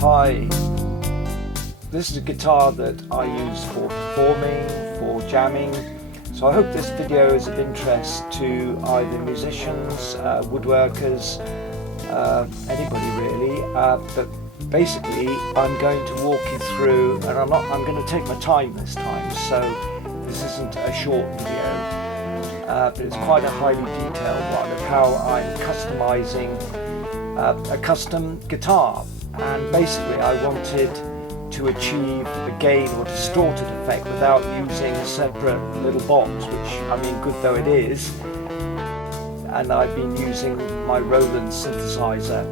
Hi, this is a guitar that I use for performing, for jamming, so I hope this video is of interest to either musicians, woodworkers, anybody really, but basically I'm going to walk you through, and I'm going to take my time this time, so this isn't a short video, but it's quite a highly detailed one of how I'm customizing a custom guitar. And basically I wanted to achieve a gain or distorted effect without using a separate little box, which, I mean, good though it is, and I've been using my Roland synthesizer.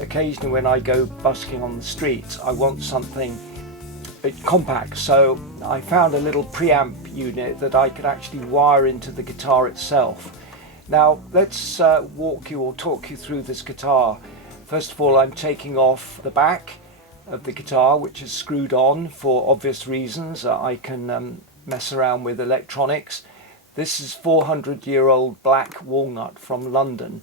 Occasionally when I go busking on the streets I want something a bit compact, so I found a little preamp unit that I could actually wire into the guitar itself. Now let's talk you through this guitar. First of all, I'm taking off the back of the guitar, which is screwed on for obvious reasons. I can mess around with electronics. This is 400-year-old black walnut from London,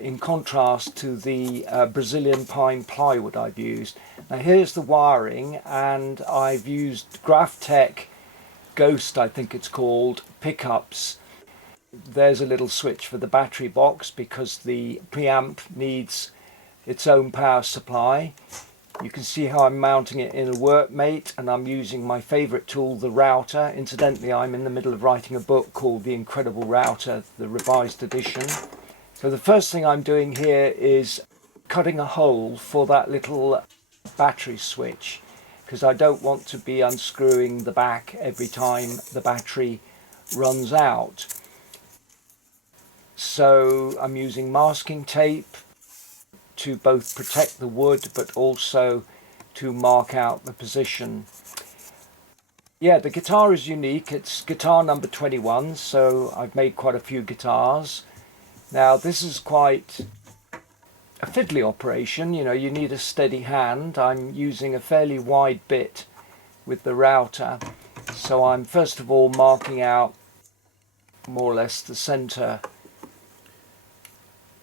in contrast to the Brazilian pine plywood I've used. Now here's the wiring, and I've used Graphtec Ghost, I think it's called, pickups. There's a little switch for the battery box because the preamp needs its own power supply. You can see how I'm mounting it in a workmate, and I'm using my favorite tool, the router. Incidentally, I'm in the middle of writing a book called The Incredible Router, the revised edition. So the first thing I'm doing here is cutting a hole for that little battery switch, because I don't want to be unscrewing the back every time the battery runs out. So I'm using masking tape to both protect the wood but also to mark out the position. Yeah, the guitar is unique. It's guitar number 21, so I've made quite a few guitars. Now this is quite a fiddly operation, you know, you need a steady hand. I'm using a fairly wide bit with the router, so I'm first of all marking out more or less the center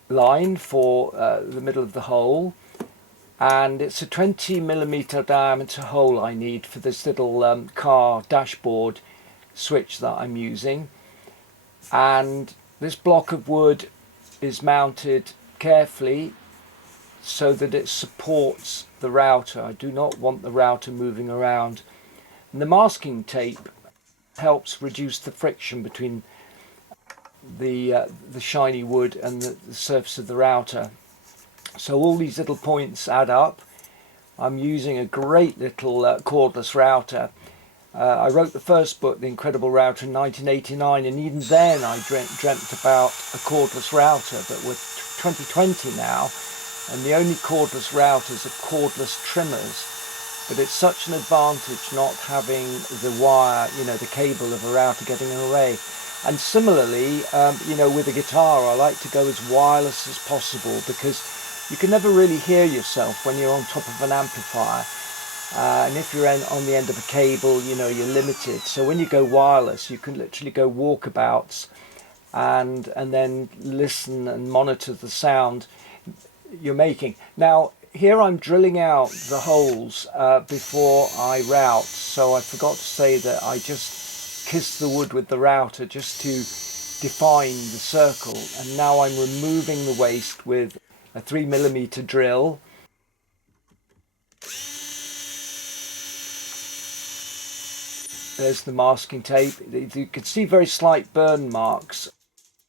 line for the middle of the hole, and it's a 20mm diameter hole I need for this little car dashboard switch that I'm using. And this block of wood is mounted carefully so that it supports the router. I do not want the router moving around, and the masking tape helps reduce the friction between the shiny wood and the surface of the router. So all these little points add up. I'm using a great little cordless router. I wrote the first book, The Incredible Router, in 1989, and even then I dreamt about a cordless router, but we're 2020 now, and the only cordless routers are cordless trimmers. But it's such an advantage not having the wire, you know, the cable of a router getting in the way. And similarly, you know, with a guitar, I like to go as wireless as possible, because you can never really hear yourself when you're on top of an amplifier. And if you're on the end of a cable, you know, you're limited. So when you go wireless, you can literally go walkabouts and then listen and monitor the sound you're making. Now, here I'm drilling out the holes before I route, so I forgot to say that I just kiss the wood with the router just to define the circle, and now I'm removing the waste with a 3mm drill. There's the masking tape. You can see very slight burn marks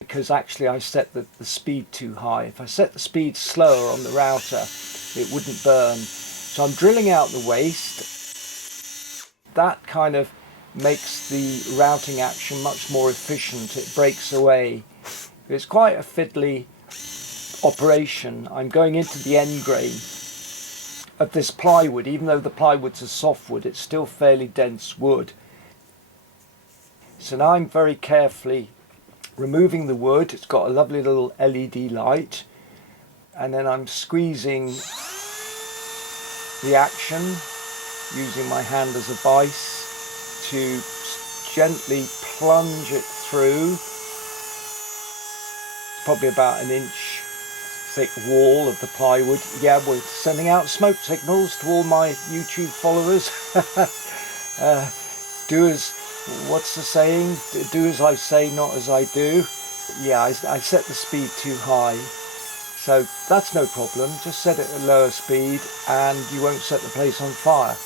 because actually I set the speed too high. If I set the speed slower on the router, it wouldn't burn. So I'm drilling out the waste. That kind of makes the routing action much more efficient. It breaks away. It's quite a fiddly operation. I'm going into the end grain of this plywood. Even though the plywood's a softwood, it's still fairly dense wood. So now I'm very carefully removing the wood. It's got a lovely little LED light, and then I'm squeezing the action using my hand as a vice to gently plunge it through. Probably about an inch thick wall of the plywood. Yeah, we're sending out smoke signals to all my YouTube followers. What's the saying? Do as I say, not as I do. Yeah, I set the speed too high. So that's no problem. Just set it at lower speed and you won't set the place on fire.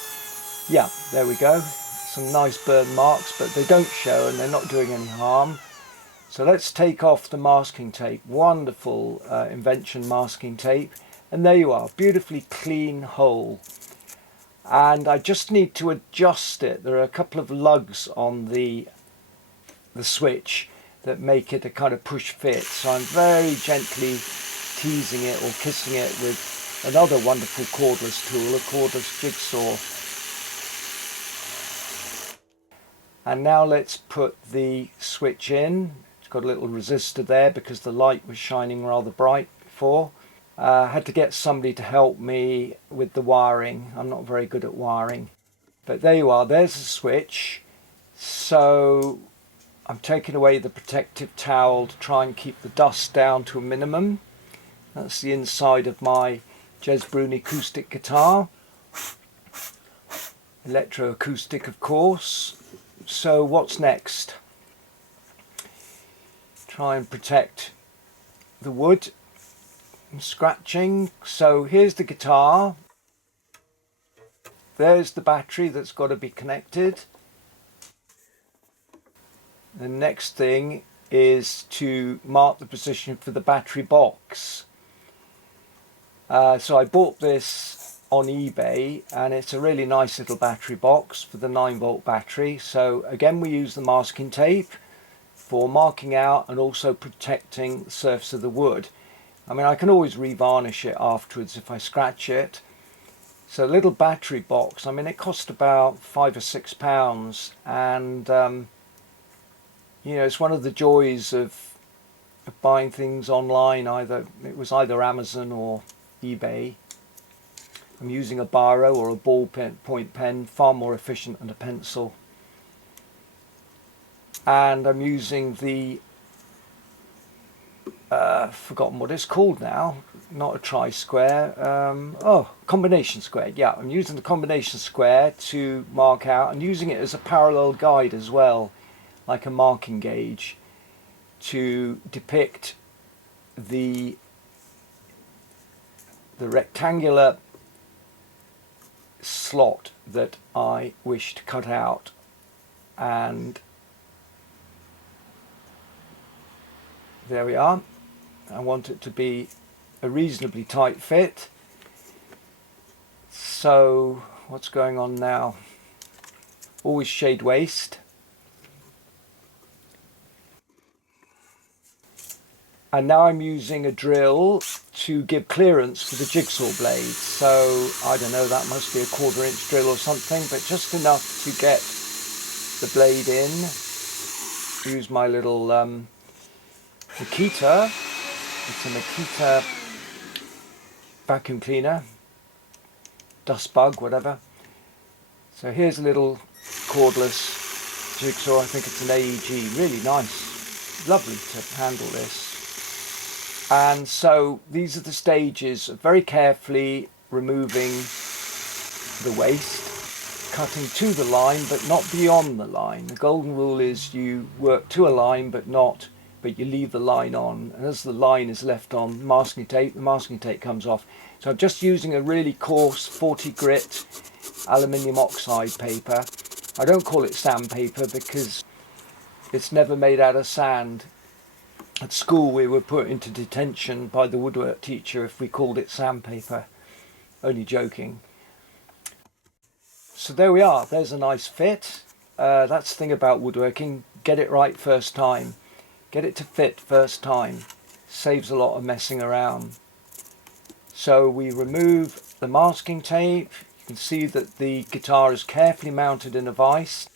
Yeah, there we go. Some nice burn marks, but they don't show and they're not doing any harm. So let's take off the masking tape. Wonderful invention, masking tape. And there you are, beautifully clean hole. And I just need to adjust it. There are a couple of lugs on the switch that make it a kind of push fit. So I'm very gently teasing it or kissing it with another wonderful cordless tool, a cordless jigsaw. And now let's put the switch in. It's got a little resistor there because the light was shining rather bright before. I had to get somebody to help me with the wiring. I'm not very good at wiring. But there you are, there's the switch. So I'm taking away the protective towel to try and keep the dust down to a minimum. That's the inside of my Jez Bruni acoustic guitar. Electroacoustic, of course. So what's next? Try and protect the wood from scratching. So here's the guitar. There's the battery that's got to be connected. The next thing is to mark the position for the battery box. So I bought this on eBay and it's a really nice little battery box for the 9-volt battery. So again, we use the masking tape for marking out and also protecting the surface of the wood. I mean, I can always revarnish it afterwards if I scratch it. So a little battery box, I mean, it cost about £5 or £6, and you know, it's one of the joys of buying things online. It was either Amazon or eBay. I'm using a biro or a ballpoint pen, far more efficient than a pencil. And I'm using the forgotten what it's called now, not a tri-square, combination square. Yeah, I'm using the combination square to mark out and using it as a parallel guide as well, like a marking gauge, to depict the rectangular slot that I wish to cut out. And there we are. I want it to be a reasonably tight fit. So what's going on now? Always shade waste. And now I'm using a drill to give clearance for the jigsaw blade. So I don't know, that must be a 1/4 inch drill or something, but just enough to get the blade in. Use my little Makita. It's a Makita vacuum cleaner, dust bug, whatever. So here's a little cordless jigsaw. I think it's an AEG. Really nice, lovely to handle this. And so these are the stages of very carefully removing the waste, cutting to the line but not beyond the line. The golden rule is you work to a line but you leave the line on, and as the line is left on masking tape, the masking tape comes off. So I'm just using a really coarse 40 grit aluminium oxide paper. I don't call it sandpaper because it's never made out of sand. At school we were put into detention by the woodwork teacher if we called it sandpaper. Only joking. So there we are, there's a nice fit. That's the thing about woodworking, get it right first time. Get it to fit first time. Saves a lot of messing around. So we remove the masking tape. You can see that the guitar is carefully mounted in a vise.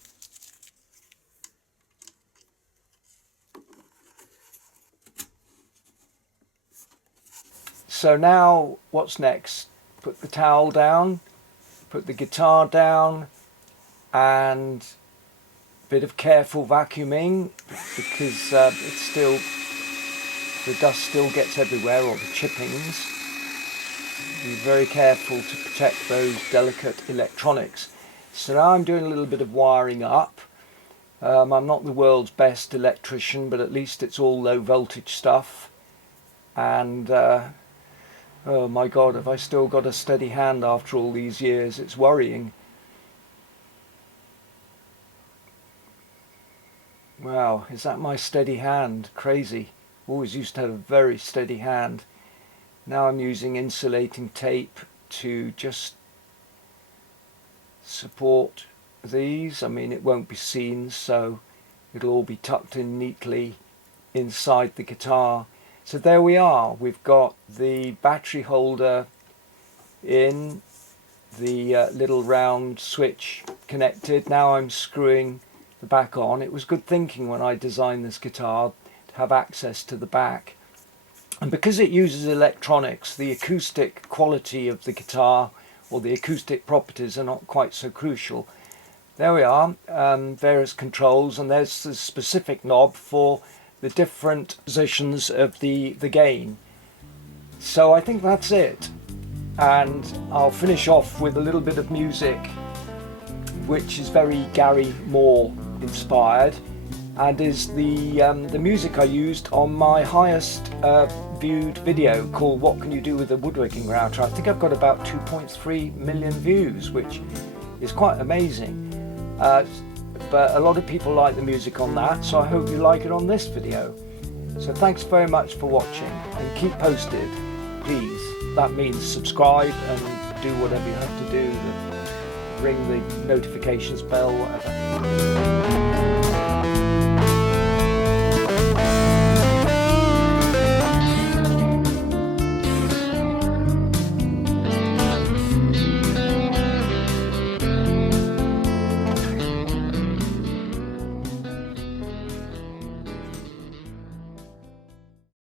So now what's next? Put the towel down, put the guitar down, and a bit of careful vacuuming because it's still the dust still gets everywhere, or the chippings. Be very careful to protect those delicate electronics. So now I'm doing a little bit of wiring up. I'm not the world's best electrician, but at least it's all low voltage stuff. And oh my God, have I still got a steady hand after all these years? It's worrying. Wow, is that my steady hand? Crazy. Always used to have a very steady hand. Now I'm using insulating tape to just support these. I mean, it won't be seen, so it'll all be tucked in neatly inside the guitar. So there we are. We've got the battery holder in, the little round switch connected. Now I'm screwing the back on. It was good thinking when I designed this guitar to have access to the back. And because it uses electronics, the acoustic quality of the guitar or the acoustic properties are not quite so crucial. There we are, various controls, and there's the specific knob for the different positions of the gain. So I think that's it. And I'll finish off with a little bit of music which is very Gary Moore inspired, and is the music I used on my highest viewed video called What Can You Do With a Woodworking Router. I think I've got about 2.3 million views, which is quite amazing. But a lot of people like the music on that, so I hope you like it on this video. So thanks very much for watching, and keep posted, please. That means subscribe and do whatever you have to do, ring the notifications bell, whatever.